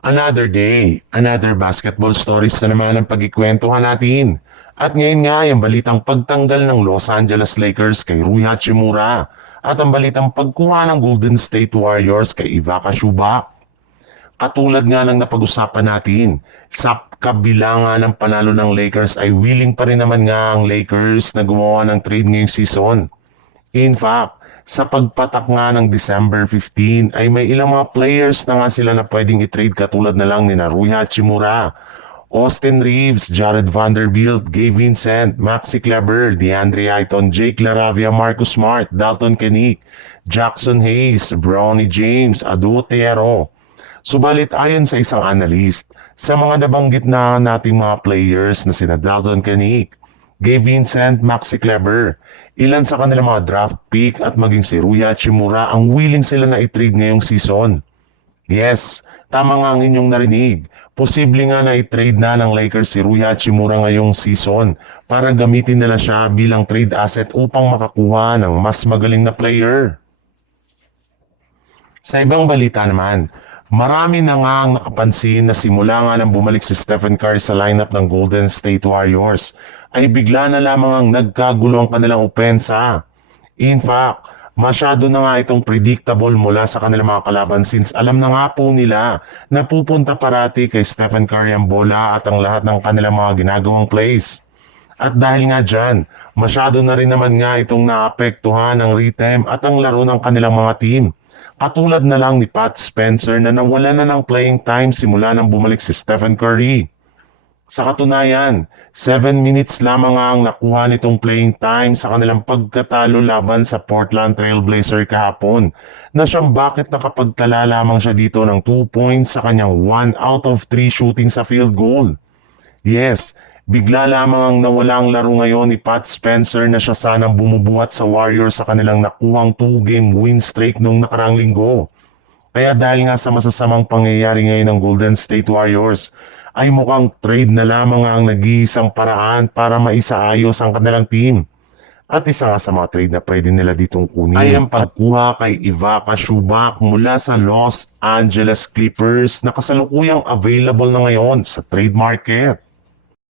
Another day, another basketball stories na naman ang pagkikwentuhan natin. At ngayon nga yung balitang pagtanggal ng Los Angeles Lakers kay Rui Hachimura at ang balitang pagkuha ng Golden State Warriors kay Ivica Zubac. Katulad nga ng napag-usapan natin, sa kabila nga ng panalo ng Lakers ay willing pa rin naman nga ang Lakers na gumawa ng trade ngayong season. In fact, sa pagpatak nga ng December 15 ay may ilang mga players na nga sila na pwedeng i-trade katulad na lang ni Rui Hachimura, Austin Reeves, Jared Vanderbilt, Gabe Vincent, Maxi Kleber, DeAndre Ayton, Jake LaRavia, Marcus Smart, Dalton Kenick, Jackson Hayes, Bronny James, Adu Otero. Subalit ayon sa isang analyst, sa mga nabanggit na nating mga players na sina Dalton Kenick, Gabe Vincent, Maxi Kleber, ilan sa kanilang mga draft pick at maging si Rui Hachimura ang willing sila na i-trade ngayong season. Yes, tama nga ang inyong narinig. Posible nga na i-trade na ng Lakers si Rui Hachimura ngayong season para gamitin nila siya bilang trade asset upang makakuha ng mas magaling na player. Sa ibang balita naman, marami na nga ang nakapansin na simula nga nang bumalik si Stephen Curry sa lineup ng Golden State Warriors, ay bigla na lamang ang nagkagulo ang kanilang opensa. In fact, masyado na nga itong predictable mula sa kanilang mga kalaban since alam na nga po nila na pupunta parati kay Stephen Curry ang bola at ang lahat ng kanilang mga ginagawang plays. At dahil nga dyan, masyado na rin naman nga itong naapektuhan ng rhythm at ang laro ng kanilang mga team. Katulad na lang ni Pat Spencer na nawala na ng playing time simula nang bumalik si Stephen Curry. Sa katunayan, 7 minutes lamang ang nakuha nitong playing time sa kanilang pagkatalo laban sa Portland Trail Blazer kahapon, na siyang bakit nakapagtala lamang siya dito ng 2 points sa kanyang 1 out of 3 shooting sa field goal. Yes, bigla lamang ang nawalang laro ngayon ni Pat Spencer na siya sanang bumubuhat sa Warriors sa kanilang nakuhang 2-game win streak noong nakarang linggo. Kaya dahil nga sa masasamang pangyayari ngayon ng Golden State Warriors, ay mukhang trade na lamang ang nag-iisang paraan para maisaayos ang kanilang team. At isa nga sa mga trade na pwede nila ditong kunin ay ang pagkuha kay Ivica Zubac mula sa Los Angeles Clippers na kasalukuyang available na ngayon sa trade market.